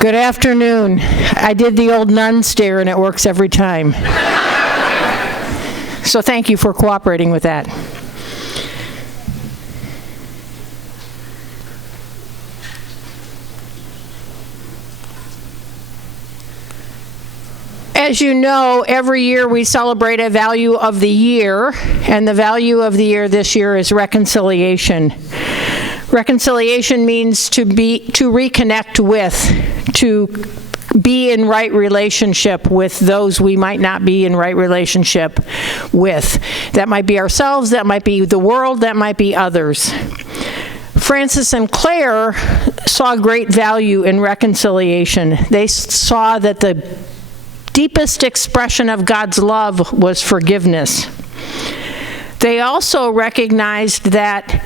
Good afternoon. I did the old nun stare and it works every time. So thank you for cooperating with that. As you know, every year we celebrate a value of the year, and the value of the year this year is reconciliation. Reconciliation means to reconnect with, to be in right relationship with those we might not be in right relationship with. That might be ourselves, that might be the world, that might be others. Francis and Claire saw great value in reconciliation. They saw that the deepest expression of God's love was forgiveness. They also recognized that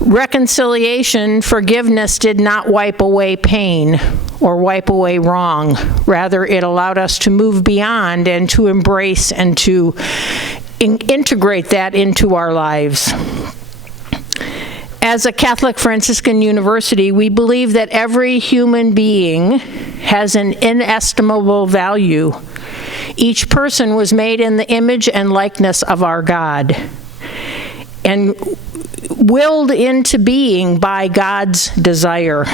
reconciliation, forgiveness, did not wipe away pain or wipe away wrong. Rather, it allowed us to move beyond and to embrace and to integrate that into our lives. As a Catholic Franciscan university, we believe that every human being has an inestimable value. Each person was made in the image and likeness of our God and willed into being by God's desire.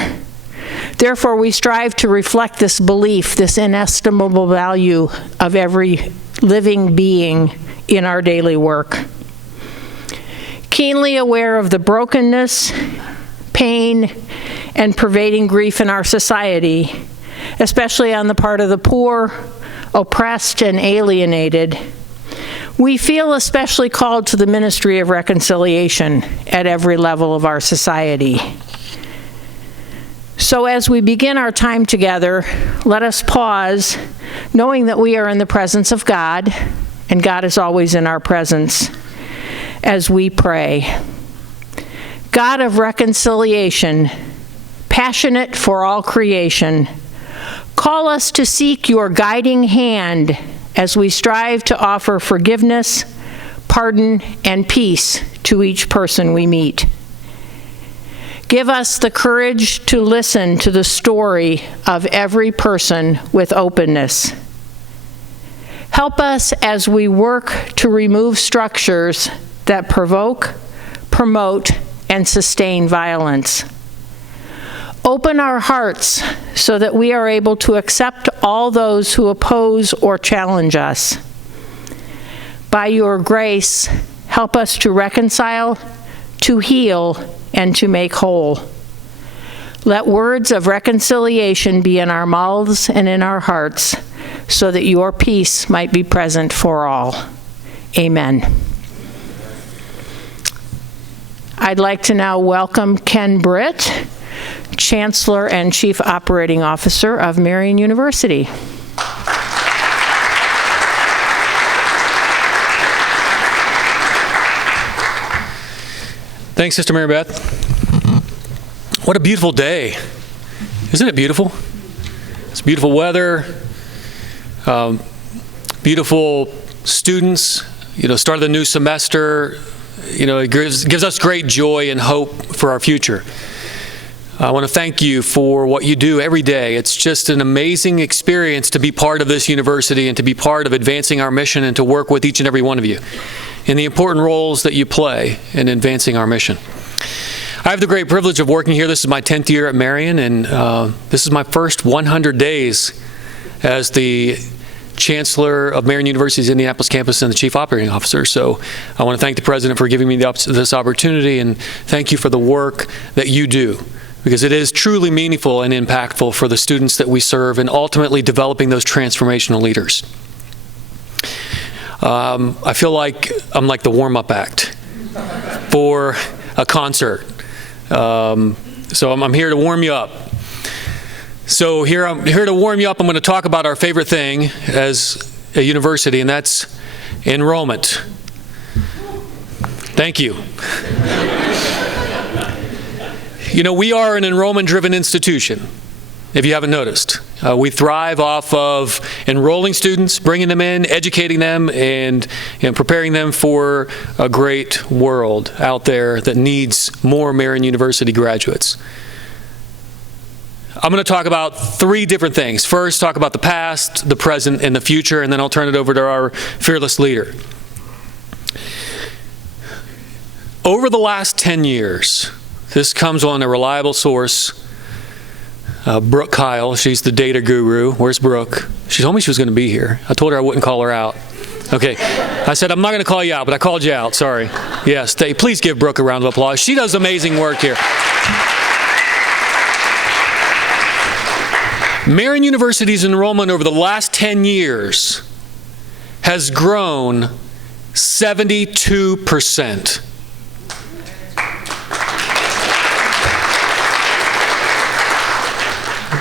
Therefore, we strive to reflect this belief, this inestimable value of every living being in our daily work. Keenly aware of the brokenness, pain, and pervading grief in our society, especially on the part of the poor, oppressed, and alienated, we feel especially called to the ministry of reconciliation at every level of our society. So as we begin our time together, let us pause, knowing that we are in the presence of God, and God is always in our presence, as we pray. God of reconciliation, passionate for all creation, call us to seek your guiding hand as we strive to offer forgiveness, pardon, and peace to each person we meet. Give us the courage to listen to the story of every person with openness. Help us as we work to remove structures that provoke, promote, and sustain violence. Open our hearts so that we are able to accept all those who oppose or challenge us. By your grace, help us to reconcile, to heal, and to make whole. Let words of reconciliation be in our mouths and in our hearts, so that your peace might be present for all. Amen. I'd like to now welcome Ken Britt, Chancellor and Chief Operating Officer of Marian University. Thanks, Sister Mary Beth. What a beautiful day. Isn't it beautiful? It's beautiful weather, beautiful students, start of the new semester. It gives us great joy and hope for our future. I want to thank you for what you do every day. It's just an amazing experience to be part of this university and to be part of advancing our mission and to work with each and every one of you in the important roles that you play in advancing our mission. I have the great privilege of working here. This is my 10th year at Marian, and this is my first 100 days as the Chancellor of Marian University's Indianapolis campus and the Chief Operating Officer. So I want to thank the President for giving me this opportunity, and thank you for the work that you do, because it is truly meaningful and impactful for the students that we serve and ultimately developing those transformational leaders. I feel like I'm like the warm-up act for a concert. So I'm here to warm you up. So I'm here to warm you up. I'm going to talk about our favorite thing as a university, and that's enrollment. Thank you. We are an enrollment-driven institution, if you haven't noticed. We thrive off of enrolling students, bringing them in, educating them, and preparing them for a great world out there that needs more Marian University graduates. I'm going to talk about three different things. First, talk about the past, the present, and the future, and then I'll turn it over to our fearless leader. Over the last 10 years, this comes on a reliable source, Brooke Kyle. She's the data guru. Where's Brooke? She told me she was going to be here. I told her I wouldn't call her out. Okay. I said, I'm not going to call you out, but I called you out. Sorry. Yes. Please give Brooke a round of applause. She does amazing work here. Marian University's enrollment over the last 10 years has grown 72%.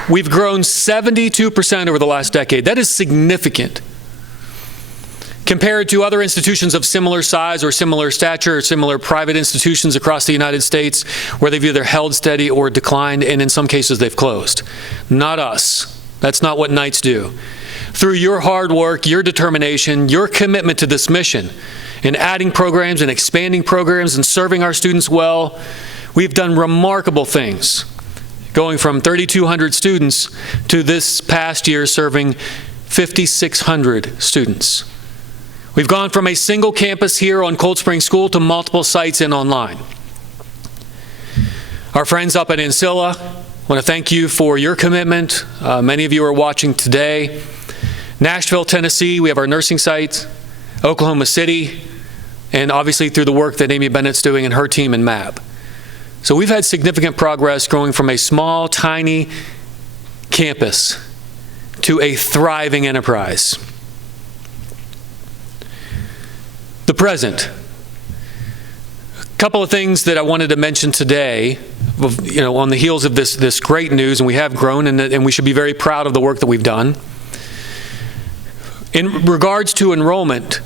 We've grown 72% over the last decade. That is significant. Compared to other institutions of similar size or similar stature or similar private institutions across the United States where they've either held steady or declined, and in some cases they've closed. Not us. That's not what Knights do. Through your hard work, your determination, your commitment to this mission, in adding programs and expanding programs and serving our students well, we've done remarkable things, going from 3,200 students to this past year serving 5,600 students. We've gone from a single campus here on Cold Spring School to multiple sites and online. Our friends up at Ancilla, I want to thank you for your commitment. Many of you are watching today. Nashville, Tennessee, we have our nursing sites. Oklahoma City, and obviously through the work that Amy Bennett's doing and her team in MAP. So we've had significant progress growing from a small, tiny campus to a thriving enterprise. The present. A couple of things that I wanted to mention today, on the heels of this great news, and we have grown, and we should be very proud of the work that we've done. In regards to enrollment,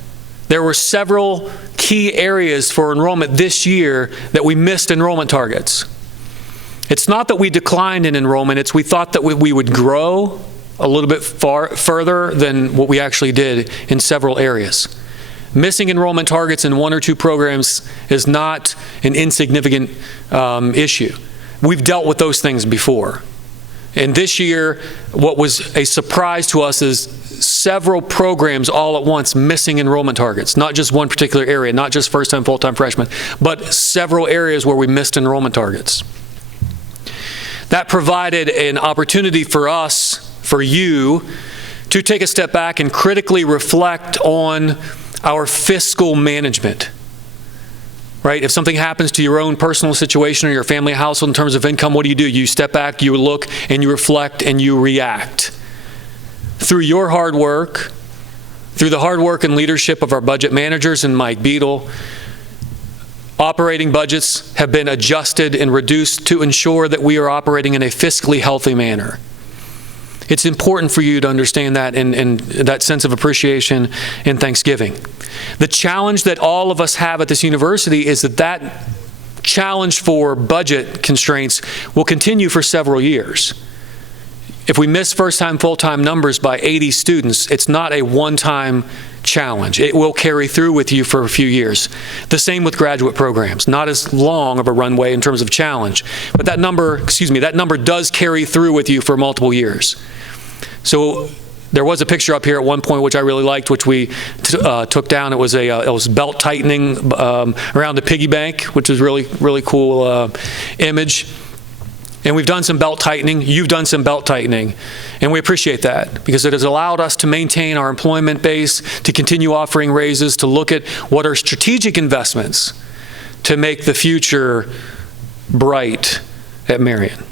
there were several key areas for enrollment this year that we missed enrollment targets. It's not that we declined in enrollment, it's we thought that we would grow a little bit further than what we actually did in several areas. Missing enrollment targets in one or two programs is not an insignificant issue. We've dealt with those things before. And this year, what was a surprise to us is several programs all at once missing enrollment targets. Not just one particular area, not just first-time, full-time freshmen, but several areas where we missed enrollment targets. That provided an opportunity for us, for you, to take a step back and critically reflect on our fiscal management, right? If something happens to your own personal situation or your family household in terms of income, what do? You step back, you look, and you reflect, and you react. Through your hard work, through the hard work and leadership of our budget managers and Mike Beadle, operating budgets have been adjusted and reduced to ensure that we are operating in a fiscally healthy manner. It's important for you to understand that and that sense of appreciation and thanksgiving. The challenge that all of us have at this university is that challenge for budget constraints will continue for several years. If we miss first-time, full-time numbers by 80 students, it's not a one-time challenge. It will carry through with you for a few years. The same with graduate programs. Not as long of a runway in terms of challenge, but that number does carry through with you for multiple years. So there was a picture up here at one point which I really liked, which we took down. It was belt tightening around the piggy bank, which is really cool image. And we've done some belt tightening. You've done some belt tightening. And we appreciate that because it has allowed us to maintain our employment base, to continue offering raises, to look at what are strategic investments to make the future bright at Marian.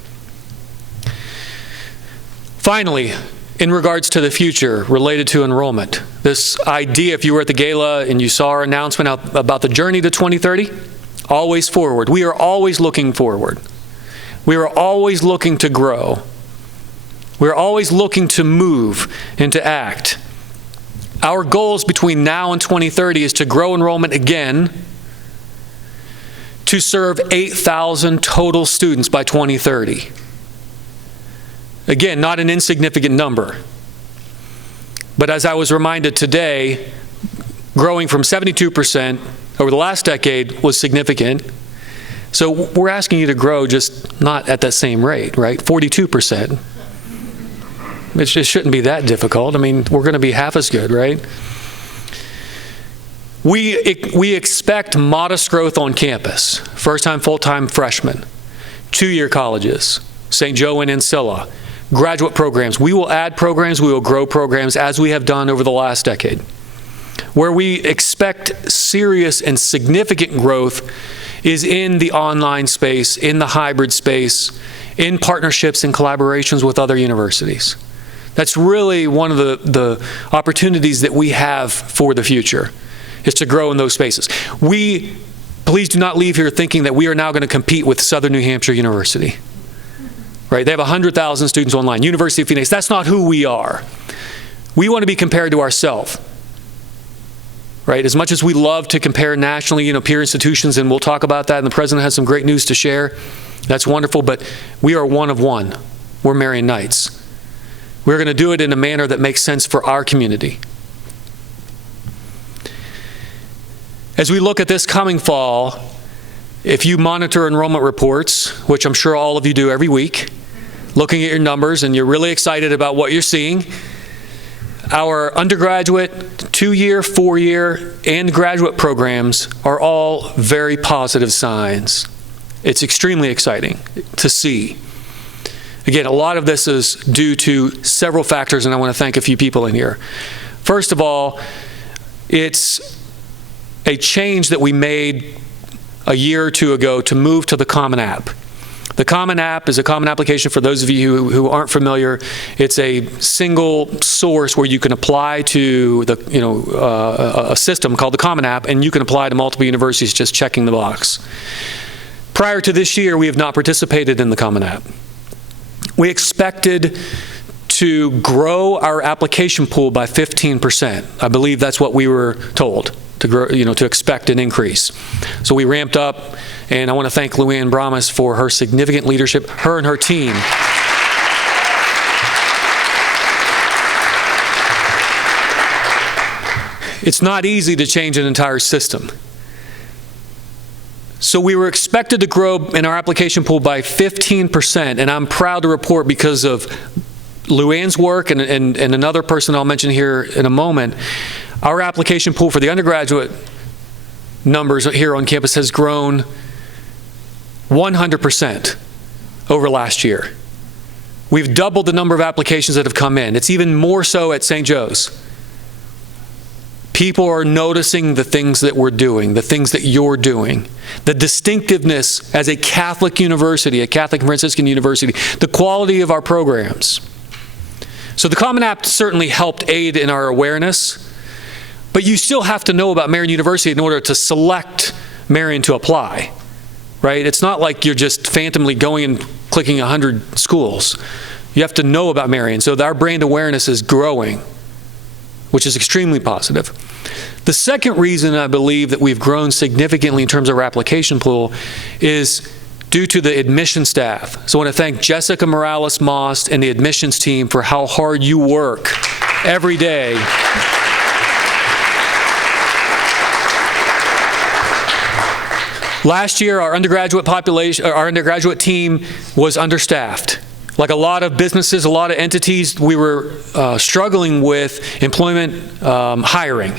Finally, in regards to the future related to enrollment, this idea, if you were at the gala and you saw our announcement about the journey to 2030, always forward. We are always looking forward. We are always looking to grow. We are always looking to move and to act. Our goals between now and 2030 is to grow enrollment again, to serve 8,000 total students by 2030. Again, not an insignificant number. But as I was reminded today, growing from 72% over the last decade was significant. So we're asking you to grow, just not at that same rate, right? 42%. It shouldn't be that difficult. I mean, we're going to be half as good, right? We expect modest growth on campus. First-time, full-time freshmen, two-year colleges, St. Joe and Ancilla, graduate programs. We will add programs, we will grow programs as we have done over the last decade. Where we expect serious and significant growth is in the online space, in the hybrid space, in partnerships and collaborations with other universities. That's really one of the opportunities that we have for the future, is to grow in those spaces. Please do not leave here thinking that we are now going to compete with Southern New Hampshire University. Right? They have 100,000 students online. University of Phoenix, that's not who we are. We want to be compared to ourselves. Right? As much as we love to compare nationally, peer institutions, and we'll talk about that, and the president has some great news to share. That's wonderful, but we are one of one. We're Marian Knights. We're going to do it in a manner that makes sense for our community. As we look at this coming fall, if you monitor enrollment reports, which I'm sure all of you do every week, looking at your numbers, and you're really excited about what you're seeing, our undergraduate, 2-year, 4-year, and graduate programs are all very positive signs. It's extremely exciting to see. Again, a lot of this is due to several factors, and I want to thank a few people in here. First of all, it's a change that we made a year or two ago to move to the Common App. The Common App is a common application for those of you who aren't familiar. It's a single source where you can apply to a system called the Common App, and you can apply to multiple universities just checking the box. Prior to this year, we have not participated in the Common App. We expected to grow our application pool by 15%. I believe that's what we were told, to grow, to expect an increase. So we ramped up, and I want to thank Luann Bramas for her significant leadership, her and her team. It's not easy to change an entire system. So we were expected to grow in our application pool by 15%, and I'm proud to report, because of Luann's work and another person I'll mention here in a moment, our application pool for the undergraduate numbers here on campus has grown 100% over last year. We've doubled the number of applications that have come in. It's even more so at St. Joe's. People are noticing the things that we're doing, the things that you're doing, the distinctiveness as a Catholic university, a Catholic and Franciscan university, the quality of our programs. So the Common App certainly helped aid in our awareness, but you still have to know about Marian University in order to select Marian to apply, right? It's not like you're just phantomly going and clicking 100 schools. You have to know about Marian. So our brand awareness is growing, which is extremely positive. The second reason I believe that we've grown significantly in terms of our application pool is due to the admission staff. So I want to thank Jessica Morales-Most and the admissions team for how hard you work every day. Last year, our undergraduate team was understaffed. Like a lot of businesses, a lot of entities, we were struggling with employment hiring.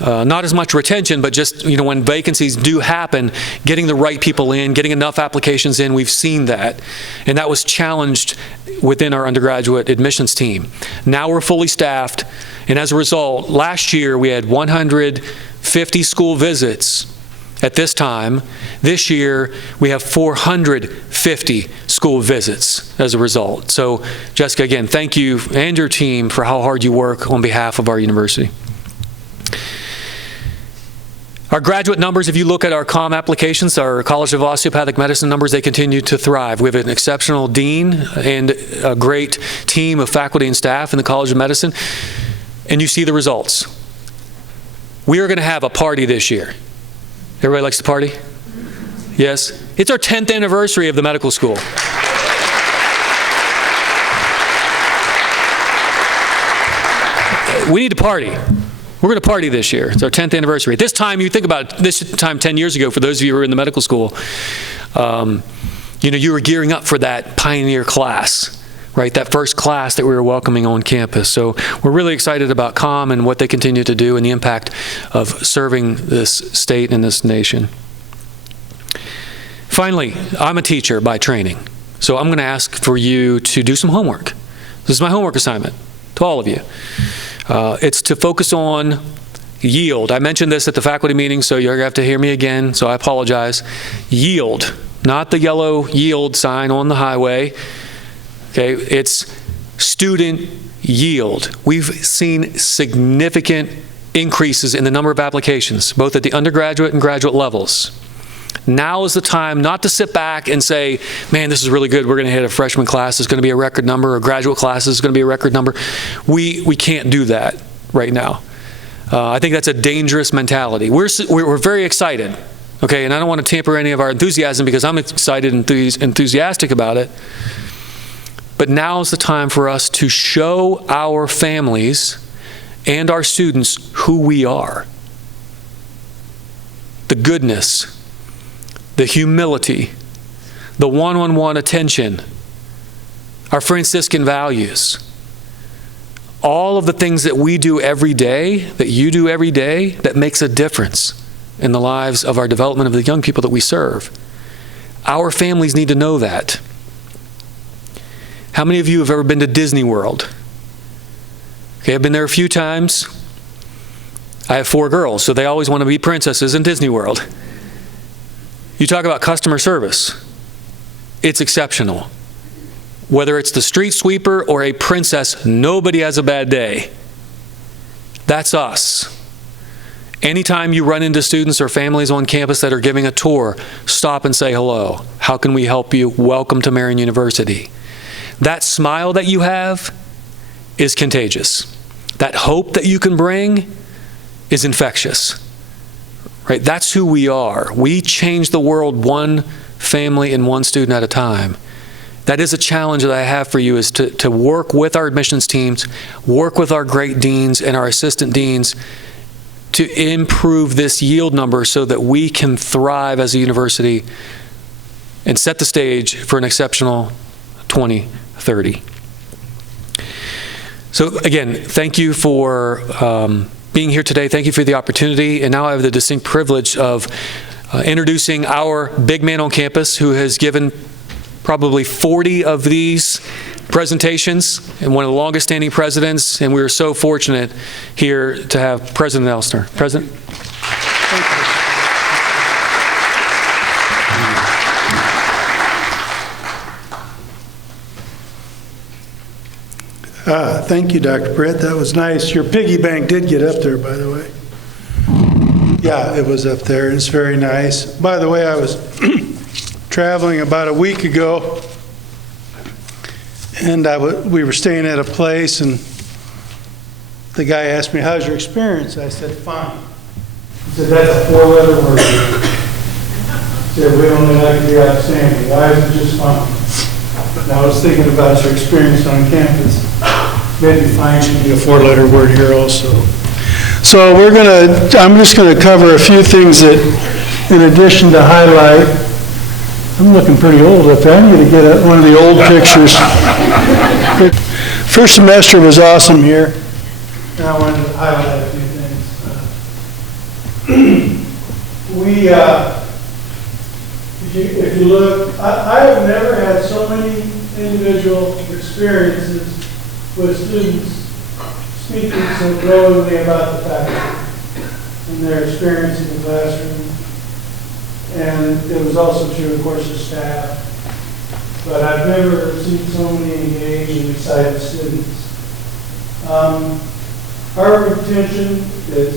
Not as much retention, but just, when vacancies do happen, getting the right people in, getting enough applications in, we've seen that. And that was challenged within our undergraduate admissions team. Now we're fully staffed, and as a result, last year we had 150 school visits at this time. This year, we have 450 school visits as a result. So, Jessica, again, thank you and your team for how hard you work on behalf of our university. Our graduate numbers, if you look at our COM applications, our College of Osteopathic Medicine numbers, they continue to thrive. We have an exceptional dean and a great team of faculty and staff in the College of Medicine, and you see the results. We are going to have a party this year. Everybody likes to party? Yes? It's our 10th anniversary of the medical school. We need to party. We're going to party this year. It's our 10th anniversary. At this time, you think about this time 10 years ago, for those of you who were in the medical school, you were gearing up for that pioneer class, right? That first class that we were welcoming on campus. So we're really excited about COM and what they continue to do and the impact of serving this state and this nation. Finally, I'm a teacher by training. So I'm going to ask for you to do some homework. This is my homework assignment to all of you. It's to focus on yield. I mentioned this at the faculty meeting, so you're going to have to hear me again, so I apologize. Yield, not the yellow yield sign on the highway. Okay, it's student yield. We've seen significant increases in the number of applications, both at the undergraduate and graduate levels. Now is the time not to sit back and say, man, this is really good. We're going to hit a freshman class. It's going to be a record number. A graduate class is going to be a record number. We can't do that right now. I think that's a dangerous mentality. We're very excited, okay? And I don't want to tamper any of our enthusiasm because I'm excited and enthusiastic about it. But now is the time for us to show our families and our students who we are. The goodness, the humility, the one-on-one attention, our Franciscan values, all of the things that we do every day, that you do every day, that makes a difference in the lives of our development of the young people that we serve. Our families need to know that. How many of you have ever been to Disney World? Okay, I've been there a few times. I have 4 girls, so they always want to be princesses in Disney World. You talk about customer service. It's exceptional. Whether it's the street sweeper or a princess, nobody has a bad day. That's us. Anytime you run into students or families on campus that are giving a tour, stop and say hello. How can we help you? Welcome to Marian University. That smile that you have is contagious. That hope that you can bring is infectious. Right? That's who we are. We change the world one family and one student at a time. That is a challenge that I have for you, is to work with our admissions teams, work with our great deans and our assistant deans to improve this yield number so that we can thrive as a university and set the stage for an exceptional 2030. So again, thank you for being here today. Thank you for the opportunity. And now I have the distinct privilege of introducing our big man on campus, who has given probably 40 of these presentations and one of the longest standing presidents. And we are so fortunate here to have President Elsner. President. Thank you, Dr. Britt. That was nice. Your piggy bank did get up there, by the way. Yeah, it was up there. It's very nice. By the way, I was traveling about a week ago, and we were staying at a place, and the guy asked me, how's your experience? I said, fine. He said, that's a 4-letter word. He said, we only like to be outstanding. Why is it just fine? And I was thinking about your experience on campus. Maybe fine should be a 4-letter word here also. So I'm just going to cover a few things that, in addition to highlight. I'm looking pretty old up there. I need to get one of the old pictures. First semester was awesome here. And I wanted to highlight a few things. If you look, I have never had so many individual experiences with students speaking so glowingly about the faculty and their experience in the classroom. And it was also true, of course, of staff. But I've never seen so many engaged and excited students. Our retention is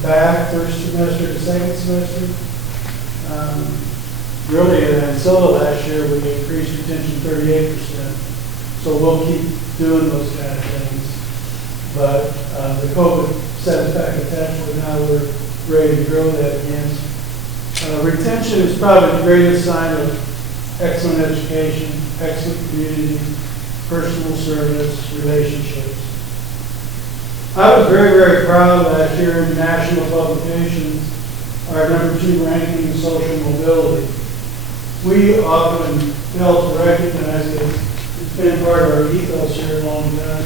back first semester to second semester. Really, in Ancilla last year, we increased retention 38%. So we'll keep doing those kind of things. But the COVID set us back attachment. Now we're ready to grow that again. Retention is probably the greatest sign of excellent education, excellent community, personal service, relationships. I was very, very proud last year in national publications, our #2 ranking in social mobility. We often fail to recognize it. It's been part of our ethos here a long time.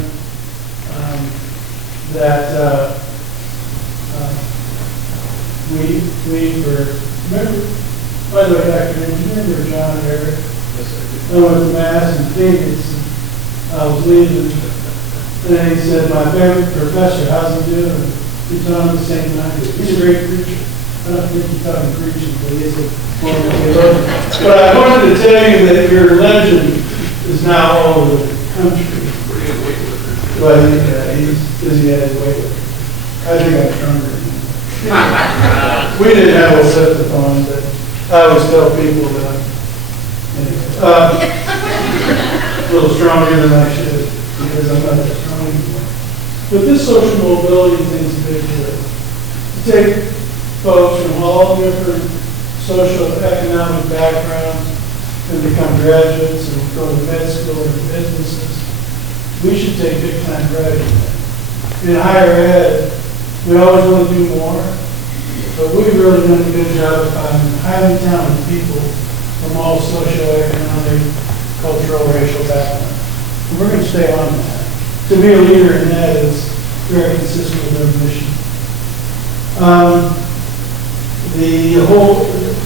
Remember, by the way, Dr. Did you remember John Eric? Yes, I I went to Mass in Phoenix, and I was leaving, and he said, my favorite professor, how's he doing? He told me the same time, he's a great preacher. I don't think he taught him preaching, but he's a wonderful theologian. But I wanted to tell you that your legend is now all over the country. Well, he's busy at his weight. I think I'm stronger. We didn't have a set-the-phone, but I always tell people that I'm a little stronger than I should, because I'm not that strong anymore. But this social mobility thing's a big deal. To take folks from all different social economic backgrounds and become graduates and go to med school and businesses, we should take big time pride in that. In higher ed, we always want to do more, but we've really done a good job of finding highly talented people from all socioeconomic, cultural, racial backgrounds. And we're going to stay on that. To be a leader in that is very consistent with our mission.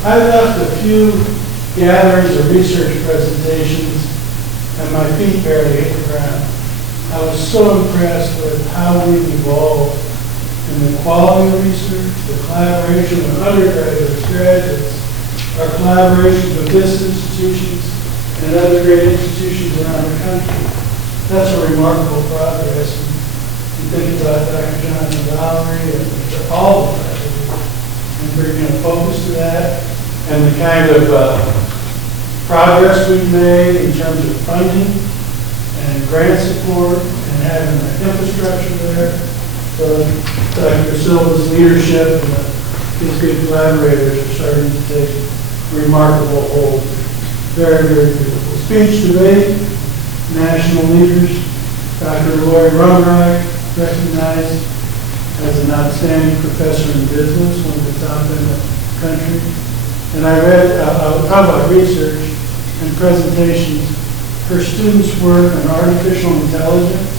I left a few gatherings of research presentations and my feet barely hit the ground. I was so impressed with how we've evolved in the quality of research, the collaboration with undergraduates, graduates, our collaboration with this institutions and other great institutions around the country. That's a remarkable progress. You think about Dr. Jonathan Valerie and all the faculty and bringing a focus to that and the kind of progress we've made in terms of funding and grant support and having the infrastructure there. So Dr. Silva's leadership and his good collaborators are starting to take remarkable hold. Very, very beautiful. Speech debate, national leaders. Dr. Lori Rumreich, recognized as an outstanding professor in business, one of the top in the country. And I'll talk about research and presentations. Her students work on artificial intelligence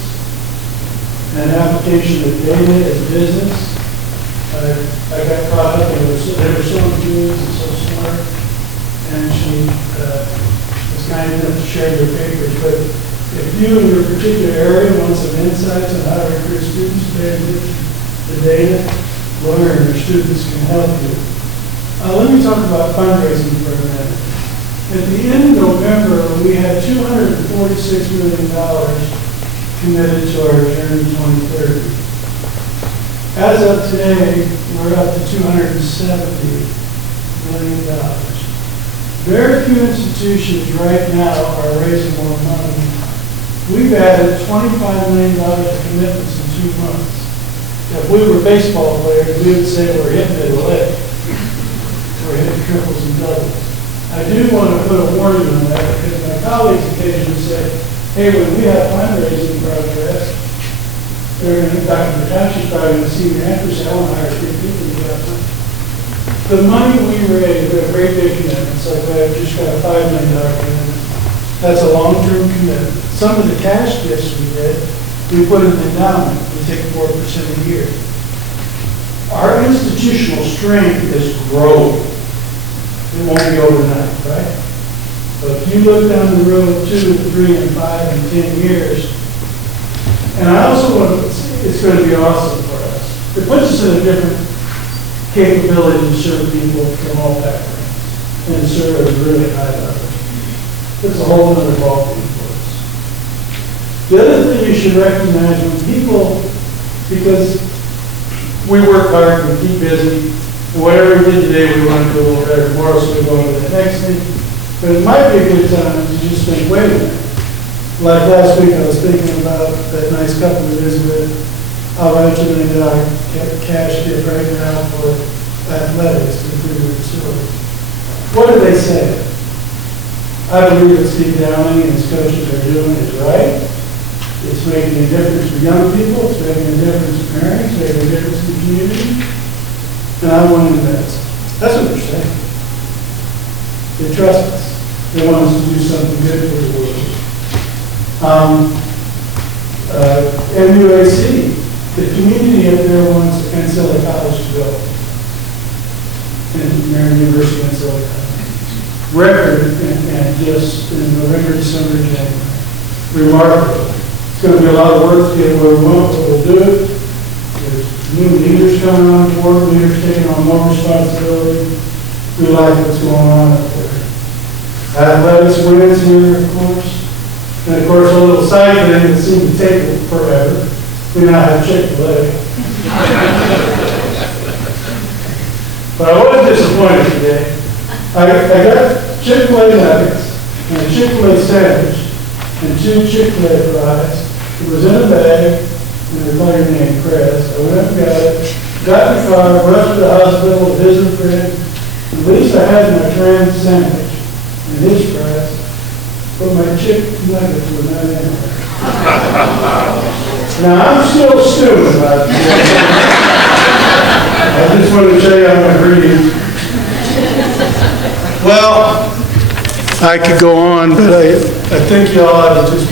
and application of data as business. I got caught up, they were so ingenious and so smart, and she was kind enough to share their papers. But if you in your particular area want some insights on how to recruit students to pay attention to data, Laura and her students can help you. Let me talk about fundraising for a minute. At the end of November, we had $246 million committed to our Journey 2030. As of today, we're up to $270 million. Very few institutions right now are raising more money. We've added $25 million of commitments in 2 months. If we were baseball players, we would say we're hitting it a lick. We're hitting triples and doubles. I do want to put a warning on that because my colleagues occasionally say, hey, when we have fundraising projects, they're going to, Dr. McCash's probably going to see your answer say, I want to hire 3 people to do that. The money we raise, we have great big commitments, like I just got a $5 million commitment. That's a long-term commitment. Some of the cash gifts we did, we put in the endowment. We take 4% a year. Our institutional strength is growing. It won't be overnight, right? But if you look down the road 2, 3, and 5, and 10 years, and I also want to say it's going to be awesome for us. It puts us in a different capability to serve people from all backgrounds and serve at a really high level. It's a whole other ballgame for us. The other thing you should recognize when people, because we work hard, we keep busy, and whatever we did today, we want to do a little better tomorrow, so we go on to the next thing. But it might be a good time to just think, wait a minute. Like last week, I was thinking about that nice couple we visited. I'll write you $1 million cash gift right now for athletics to improve their facilities. What did they say? I believe that Steve Downing and his coaches are doing is right. It's making a difference for young people, it's making a difference for parents, it's making a difference in the community. And I want to invest. That's what they're saying. They trust us. They want us to do something good for the world. MUAC, the community up there wants Ancilla College to go. And Marion University and Ancilla College. Record and just in November, December, January. Remarkable. It's going to be a lot of work to get where we want, but we'll do it. There's new leaders coming on board, leaders taking on more responsibility. We like what's going on up there. Athletics wins here, of course. And of course, a little side thing that seemed to take forever. We now have Chick-fil-A. But I wasn't disappointed today. I got Chick-fil-A nuggets and a Chick-fil-A sandwich and 2 Chick-fil-A fries. It was in a bag, and there's my name, Chris. I went up and got in the car, rushed to the hospital with his and friend. At least I had my friend's sandwich and his fries, but my chicken nuggets were not in there. Now, I'm still stewing about it. I just wanted to show you how my greedy. Well, I could go on, but I think you all ought to just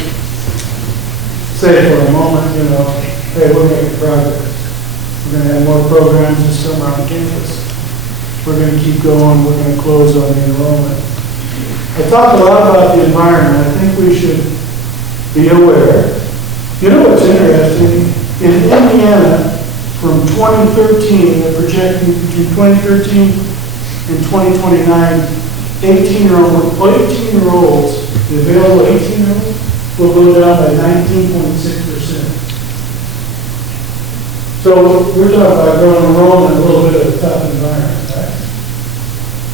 say for a moment, hey, we're making progress. We're going to have more programs this summer on campus. We're going to keep going. We're going to close on the enrollment. I talked a lot about the environment. I think we should be aware. You know what's interesting? In Indiana, from 2013, they're projecting between 2013 and 2029, 18-year-olds, the available 18-year-olds, will go down by 19.6%. So we're talking about growing enrollment in a little bit of a tough environment, right?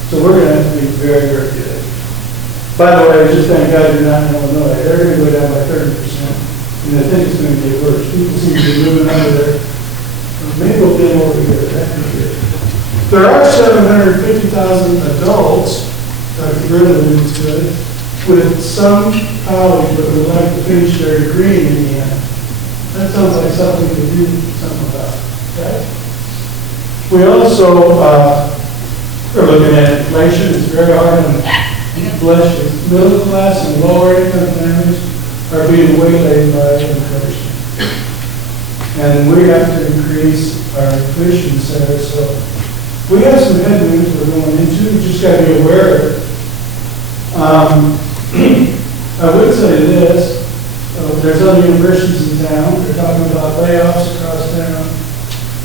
So we're going to have to be very, very good. By the way, just thank God you're not in Illinois. They're going to go down by 30%. And I think it's going to get worse. People seem to be moving out of there. Maybe we'll get over here. That'd be good. There are 750,000 adults, Dr. Britta alluded to it, with some college but would like to finish their degree in Indiana. That sounds like something we could do something about. Okay? We also are looking at inflation. It's very hard on inflation. Middle class and lower income families are being waylaid by inflation. And we have to increase our tuition center. So we have some headwinds we're going into. We just got to be aware of it. I would say this. There's other universities in town. They're talking about layoffs across town,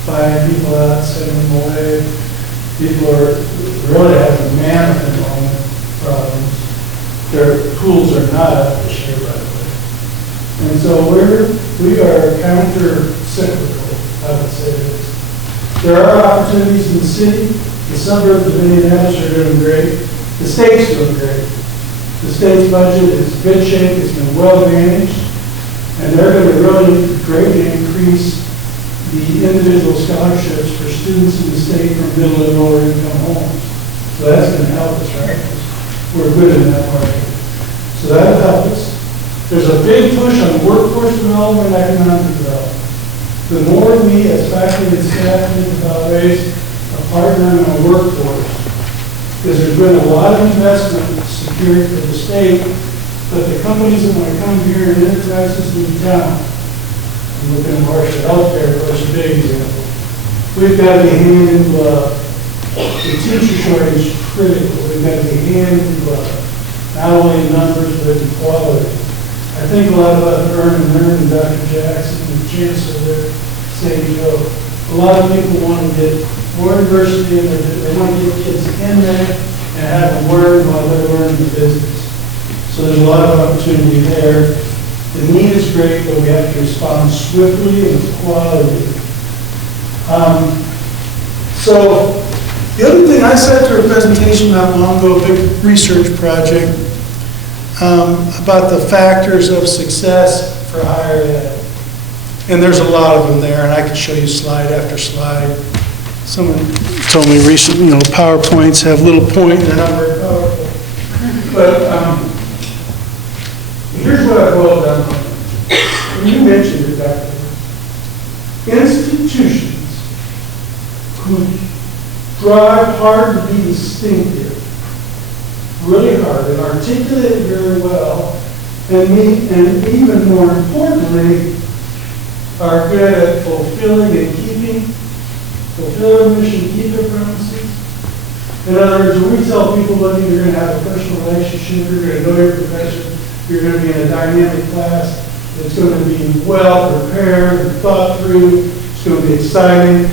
buying people out, sending them away. People are really having mammoth enrollment problems. Their pools are not up this year, by the way. And so we are counter-cyclical, I would say this. There are opportunities in the city. The suburbs of Indianapolis are doing great. The state's doing great. The state's budget is in good shape. It's been well managed. And they're going to really greatly increase the individual scholarships for students in the state from middle and lower income homes. So that's going to help us, right? We're good in that market. So that'll help us. There's a big push on workforce development and economic development. The more we as faculty and staff think about ways of partnering on a workforce, because there's been a lot of investment secured for the state, but the companies that want to come here and enterprises need talent. And look at Marshall Healthcare, of course, a big example. We've got to be hand in glove. The teacher shortage is critical. We've got to be hand in glove. Not only in numbers, but in quality. I think a lot about Earn and Learn and Dr. Jackson and the chancellor there, St. Joe. A lot of people want to get more diversity in there. They want to get kids in there and have them learn while they're learning the business. So there's a lot of opportunity there. The need is great, but we have to respond swiftly and with quality. So the other thing, I sat through a presentation not long ago, a big research project, about the factors of success for higher ed. And there's a lot of them there, and I could show you slide after slide. Someone told me recently, PowerPoints have little point, they're not very powerful. But here's what I boiled down. When mentioned it back there. Institutions who drive hard to be distinctive, really hard, and articulate it very well, and even more importantly, are good at fulfilling the mission, keep their promises. In other words, when we tell people, look, you're going to have a personal relationship, you're going to know your profession, you're going to be in a dynamic class, it's going to be well prepared and thought through, it's going to be exciting,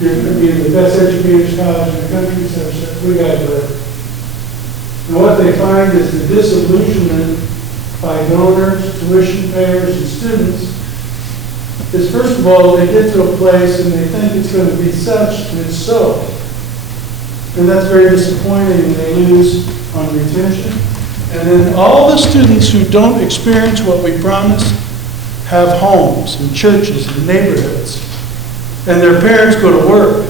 you're going to be in the best educators college in the country, so we got to do it. And what they find is the disillusionment by donors, tuition payers, and students is, first of all, they get to a place and they think it's going to be such, and it's so. And that's very disappointing, and they lose on retention. And then all the students who don't experience what we promise have homes and churches and neighborhoods. And their parents go to work,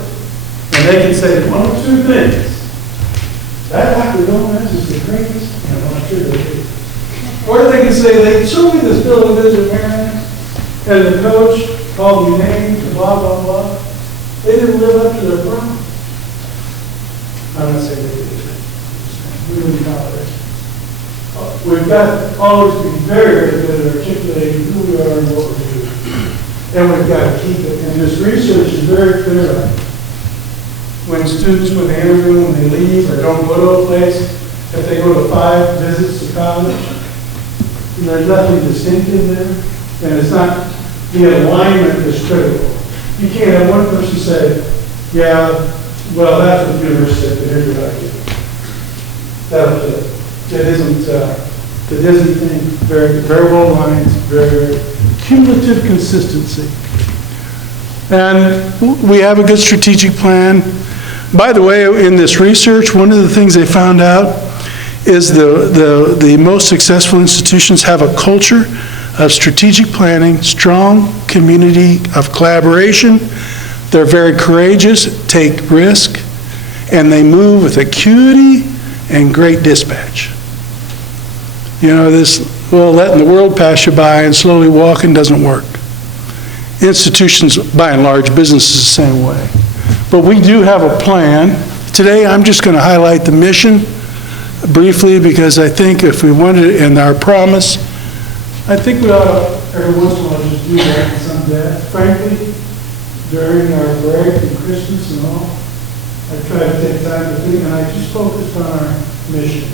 and they can say one of two things. That Dr. Gomez is the greatest, and I'm sure they do. Or they can say, they showed me this building visit Marion, and the coach called me names and blah, blah, blah. They didn't live up to their promise. I'm not saying they did. We wouldn't tolerate it. We've got to always be very, very good at articulating who we are and what we're doing. And we've got to keep it. And this research is very clear. When students, when they interview, when they leave or don't go to a place, if they go to 5 visits to college, there's nothing distinctive there. And it's not, the alignment is critical. You can't have one person say, yeah, well, that's what the university said, but here's what I do. That'll do it. It isn't very, very well aligned, very, very cumulative consistency. And we have a good strategic plan. By the way, in this research, one of the things they found out is the most successful institutions have a culture of strategic planning, strong community of collaboration. They're very courageous, take risk, and they move with acuity and great dispatch. You know, this, well, letting the world pass you by and slowly walking doesn't work. Institutions, by and large, businesses the same way. But we do have a plan. Today, I'm just going to highlight the mission briefly because I think if we wanted it in our promise, I think we ought to, every once in a while, just do that someday. Frankly, during our break and Christmas and all, I try to take time to think, and I just focused on our mission.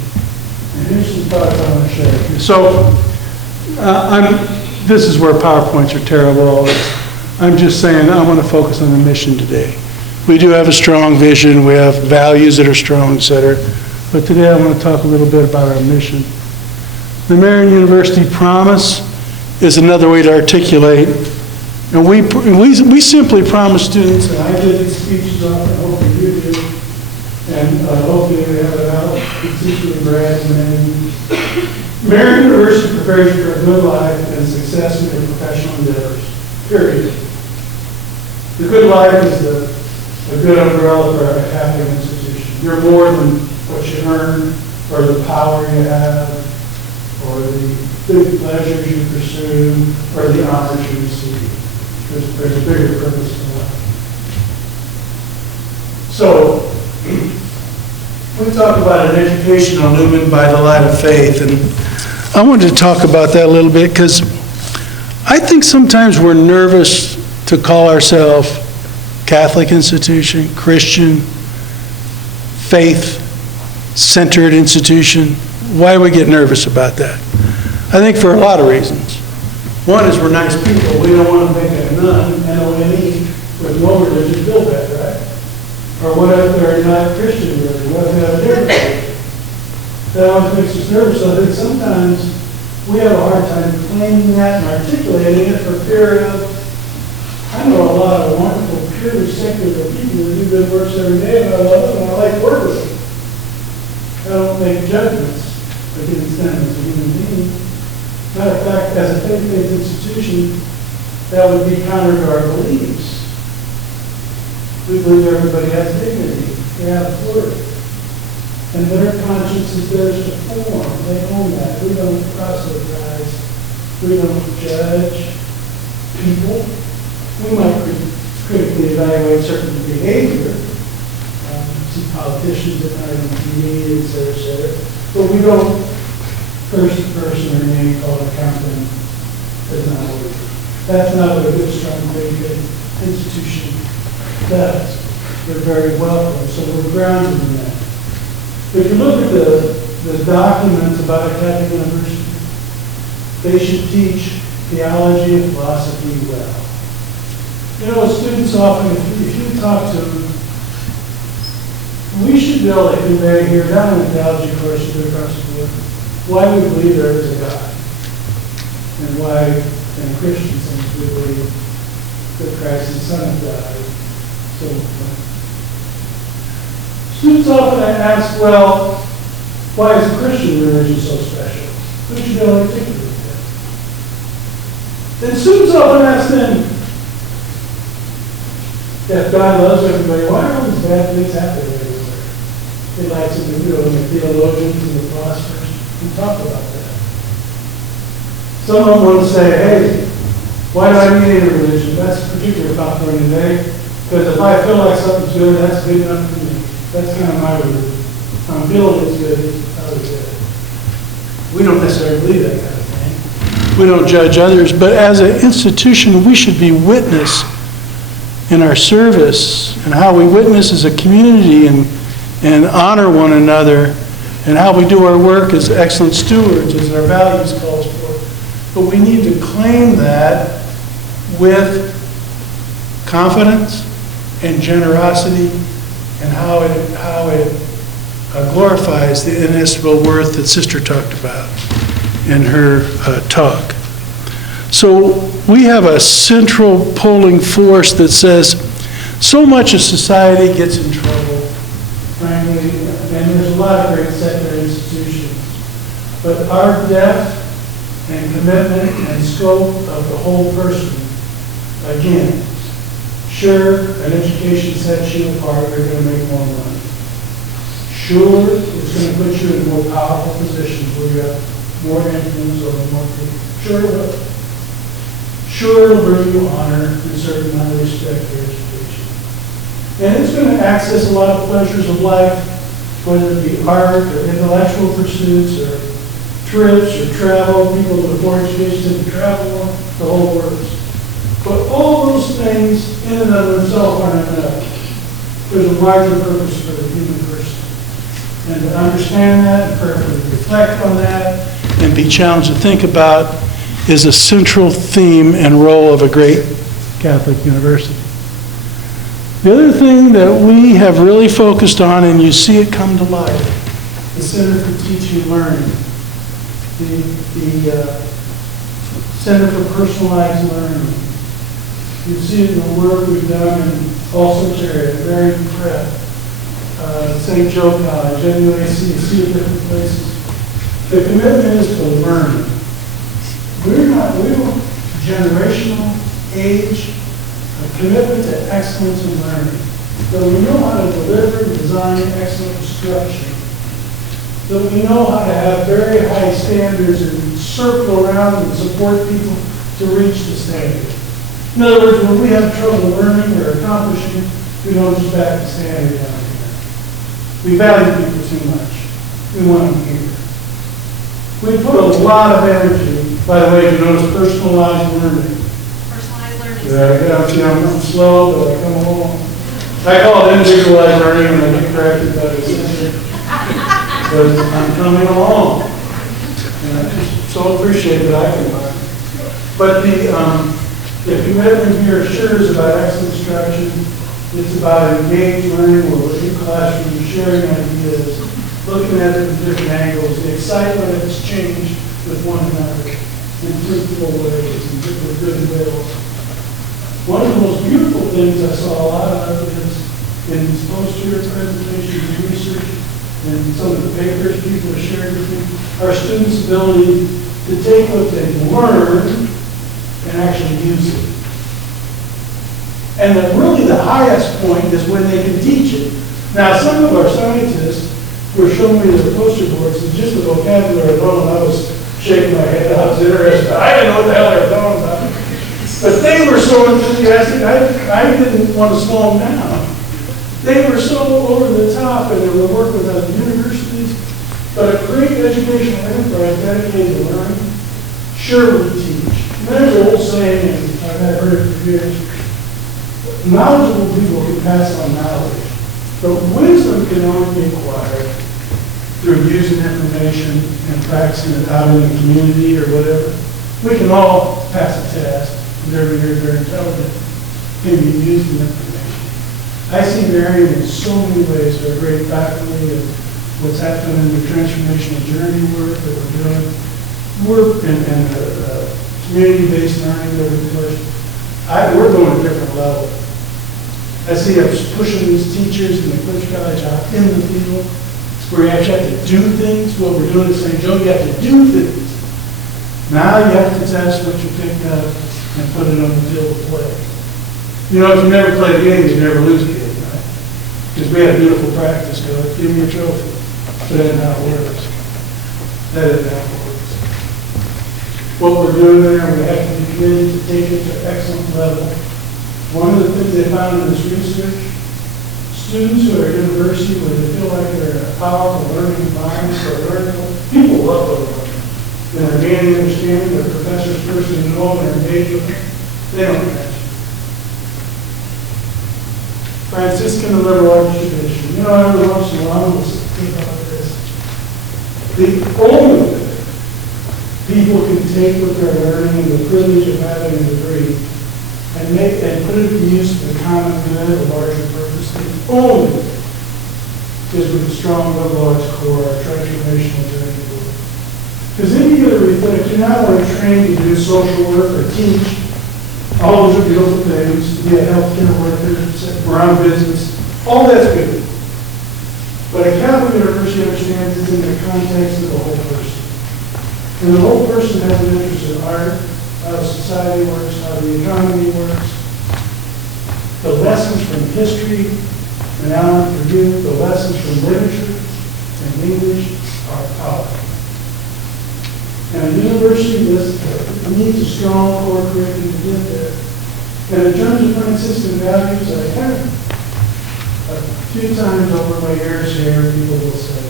And here's some thoughts I want to share with you. So, this is where PowerPoints are terrible, all this. I'm just saying I want to focus on the mission today. We do have a strong vision, we have values that are strong, et cetera. But today I want to talk a little bit about our mission. The Marian University Promise is another way to articulate. And we simply promise students, and I did these speeches often, hopefully you do, and hopefully we have it out, particularly Brad and Marian University prepares you for a good life and success in your professional endeavors, period. The good life is a good umbrella for a happy institution. You're more than what you earn, or the power you have, or the big pleasures you pursue, or the honors you receive. There's a bigger purpose in life. So, we talk about an education illumined by the light of faith, and I wanted to talk about that a little bit because I think sometimes we're nervous to call ourselves Catholic institution, Christian, faith-centered institution. Why do we get nervous about that? I think for a lot of reasons. One is we're nice people. We don't want to make a nun, N-O-N-E, with no religion build that, right? Or what if they're not Christian really? What if they have a different faith? That always makes us nervous. I think sometimes we have a hard time claiming that and articulating it for fear of, I know a lot of wonderful, purely secular people who do good works every day, and I love them, and I like working with them. I don't make judgments against them as a human being. Matter of fact, as a faith-based institution, that would be counter to our beliefs. We believe everybody has dignity, they have worth. And their conscience is theirs to form. They own that. We don't proselytize. We don't judge. people. We might critically evaluate certain behavior, see politicians that are in TV, et cetera, et cetera. But we don't person or name call it count them as not always. That's not what a good, strong, very good institution does. They're very welcome, so we're grounded in that. If you look at the documents about a Catholic university, they should teach theology and philosophy well. You know, students often, if you talk to them, we should be able to convey here, down in the theology courses across the board, why we believe there is a God, and why, in Christian sense, we believe that Christ is the Son of God. So, students often ask, well, why is the Christian religion so special? We should be able to articulate that. Then students often ask them, if God loves everybody, why are all these bad things happening everywhere? They like to, the theologians and the philosophers who talk about that. Some of them want to say, hey, why do I need a religion? That's particularly popular today, because if I feel like something's good, that's good enough for me. That's kind of my religion. If I'm feeling it's good, it's probably good. We don't necessarily believe that kind of thing. We don't judge others, but as an institution, we should be witness in our service and how we witness as a community and honor one another and how we do our work as excellent stewards as our values calls for. But we need to claim that with confidence and generosity and how it glorifies the inestimable worth that Sister talked about in her talk. So we have a central pulling force that says so much of society gets in trouble, frankly, and there's a lot of great secular institutions. But our depth and commitment and scope of the whole person, again, sure, an education sets you apart, you're going to make more money. Sure, it's going to put you in more powerful positions where you have more influence over more people. Sure it will. Sure, it'll bring you honor and certain other respect for education. And it's going to access a lot of pleasures of life, whether it be art or intellectual pursuits or trips or travel. People with afford education to travel the whole world. But all those things in and of themselves aren't enough. There's a larger purpose for the human person. And to understand that and prayerfully reflect on that and be challenged to think about is a central theme and role of a great Catholic university. The other thing that we have really focused on, and you see it come to life, the Center for Teaching and Learning, the Center for Personalized Learning. You see it in the work we've done in all sorts of areas, very prep, St. Joe College, NUAC, you see it in different places. The commitment is to learn. We're generational age, a commitment to excellence in learning. That we know how to deliver and design excellent instruction. That we know how to have very high standards and circle around and support people to reach the standard. In other words, when we have trouble learning or accomplishing, we don't just back the standard down here. We value people too much. We want them here. We put a lot of energy. By the way, you notice personalized learning. Personalized learning. I'm slow, but I come along. I call it individualized learning, and I get corrected by the sister. But I'm coming along. And I just so appreciate that I can learn. But the commitment here sure is about excellent instruction. It's about engaged learning where we're in classrooms, sharing ideas, looking at it from different angles, the excitement of exchange with one another in fruitful ways and with goodwill. One of the most beautiful things I saw a lot of is in these posterior presentations and research and some of the papers people are sharing with me, our students' ability to take what they've learned and actually use it. And really the highest point is when they can teach it. Now, some of our scientists were showing me their poster boards, and just the vocabulary alone, I was shaking my head. I was interested. I didn't know what the hell they were talking about. But they were so enthusiastic, I didn't want to slow them down. They were so over the top, and they were working with other universities. But a great educational enterprise dedicated to learning, sure we teach. And there's an old saying, and I've heard it for years, knowledgeable people can pass on knowledge, but wisdom can only be acquired through using information and practicing it out in the community or whatever. We can all pass a test, and everybody very intelligent, can be used in information. I see Marion in so many ways, they're a great faculty of what's happening in the transformational journey work that we're doing. We're in community-based learning that we push. We're going to a different level. I see us pushing these teachers in the Coach College out in the field, where you actually have to do things. What we're doing is saying, Joe, you have to do things. Now you have to test what you pick up and put it on the field of play. You know, if you never play a game, you never lose a game, right? Because we had a beautiful practice go, give me a trophy. But that isn't how it works. That isn't how it works. What we're doing there, we have to be committed to take it to excellent level. One of the things they found in this research, students who are at university where they feel like they're in a powerful learning environment, or learning, people love those learning. They're gaining understanding, their professors personally know them, they're engaged with them, they don't catch it. Franciscan and liberal arts tradition. You know, every once in a while we'll think about this. The only thing people can take what they're learning and the privilege of having a degree and put it to use for the common good, a larger purpose, the only thing is with a strong liberal arts core, our transformational journey work. Because then you get to reflect, you're not only trained to do social work or teach, all those are beautiful things, to be a healthcare worker, run business, all that's good. But a Catholic university understands it's in the context of the whole person. And the whole person has an interest in art, how society works, how the economy works. The lessons from history, and now for you, the lessons from literature and English are powerful. And a university needs a strong core curriculum to get there. And in terms of Franciscan values, I have a few times over my years here, people will say,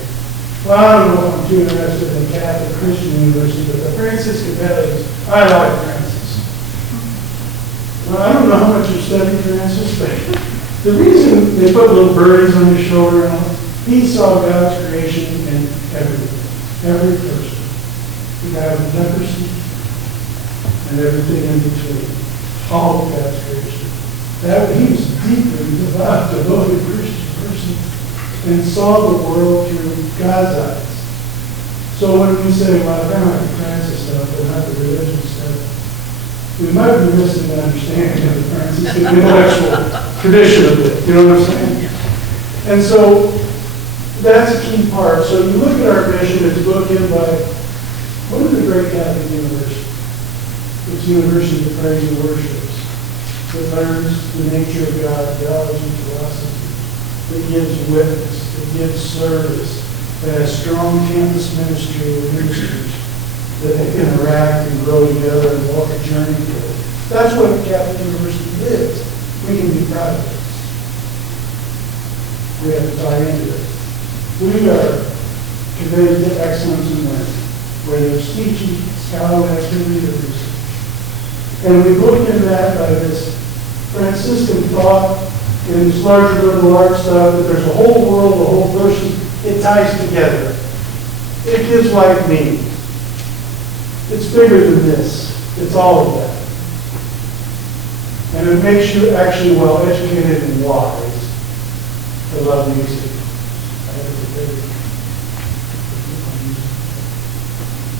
well, I don't know if I'm too interested in Catholic Christian university, but the Franciscan values, I like Francis. Well, I don't know how much you studied Francis, but the reason they put little birdies on his shoulder, and all, he saw God's creation in everything, every person. The guy with leprosy and everything in between. All of God's creation. He was deeply devoted Christian person and saw the world through God's eyes. So when we say, well, I kind of like the Francis stuff and not the religion stuff, we might be missing the understanding of the Franciscan intellectual tradition of it. You know what I'm saying? And so that's a key part. So you look at our mission, it's bookended by what is a great Catholic university? It's a university that prays and worships, that learns the nature of God, theology, philosophy, that gives witness, that gives service, that has strong campus ministry with ministers, that they interact and grow together and walk a journey together. That's what a Catholic university is. We can be proud of it. We have to tie into it. We are committed to excellence in learning, whether it's teaching, scholarly activity, or research. And we look into that by this Franciscan thought in this larger liberal arts stuff, that there's a whole world, a whole person, it ties together. It gives life meaning. It's bigger than this. It's all of that. And it makes you actually well-educated and wise to love music.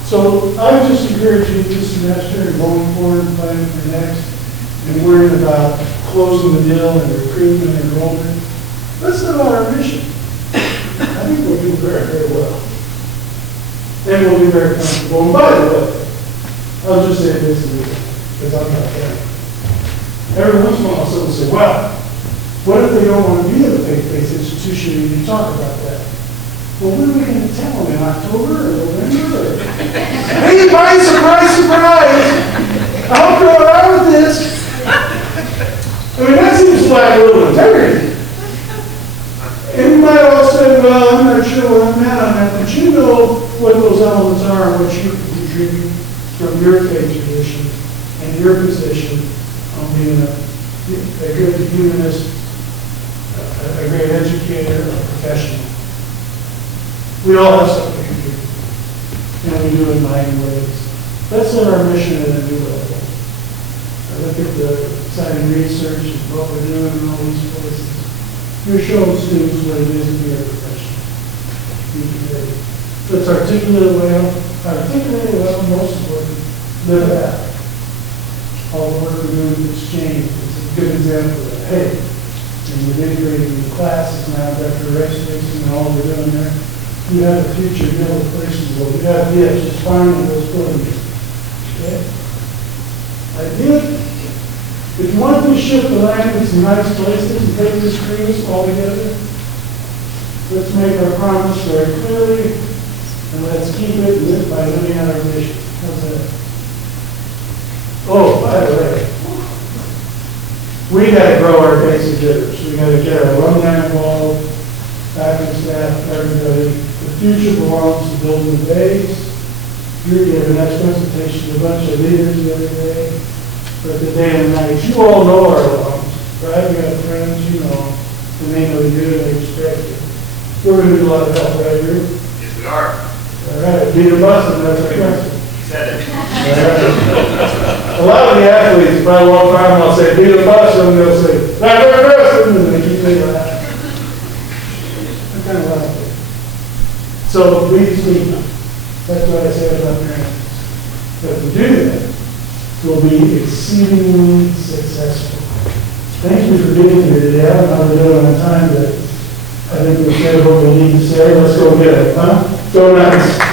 So I would just encourage you this semester and going forward and planning for next and worrying about closing the deal and recruitment and enrollment. Let's know about our mission. I think we'll do very, very well. And we'll be very comfortable. And by the way, I'll just say this because I'm not there. Every once in a while someone will say, well, what if they don't want to be in a faith-based institution and you talk about that? Well, when are we going to tell them? In October or November? Hey, surprise, surprise, surprise! I'll throw it out with this. well, I'm not sure where I'm at on that, but you know what those elements are and what you can contribute from your faith tradition and your position on being a good humanist, a great educator, a professional. We all have something to contribute, and we do in mighty ways. That's our mission at a new level. I look at the exciting research and what we're doing in all these places. You're showing students what it is to be a professional. Let's articulate well, most important, live it out. All the work we're doing in exchange is a good example of that. Hey, and we're integrating the classes now, Dr. Rex and all we're doing there. You have a future, you have a place to go. You have gifts, just finding those putting. Okay? Idea. If you want to shift the land to some nice places and take this crews all together, let's make our promise very clearly, and let's keep it and live by living out our mission. How's that? Oh, by the way, we got to grow our base of givers. We got to get our alumni involved, faculty, staff, everybody. The future belongs to building the base. You gave a nice presentation to a bunch of leaders the other day. But the day and night, you all know our alums, right? You have friends, you know, and they know you, they respect you. We're going to need a lot of help right here. Yes, we are. All right, beat a bus, and that's our question. You said it. A lot of the athletes, if I walk by them, I'll say, beat a bus, and they'll say, that's our question, and they keep saying that. I kind of like it. So, we speak. That's what I said about parents. But if we do that, will be exceedingly successful. Thank you for being here today. I don't know how we're doing on time, but I think we said what we need to say. Let's go get it, huh? Go nuts.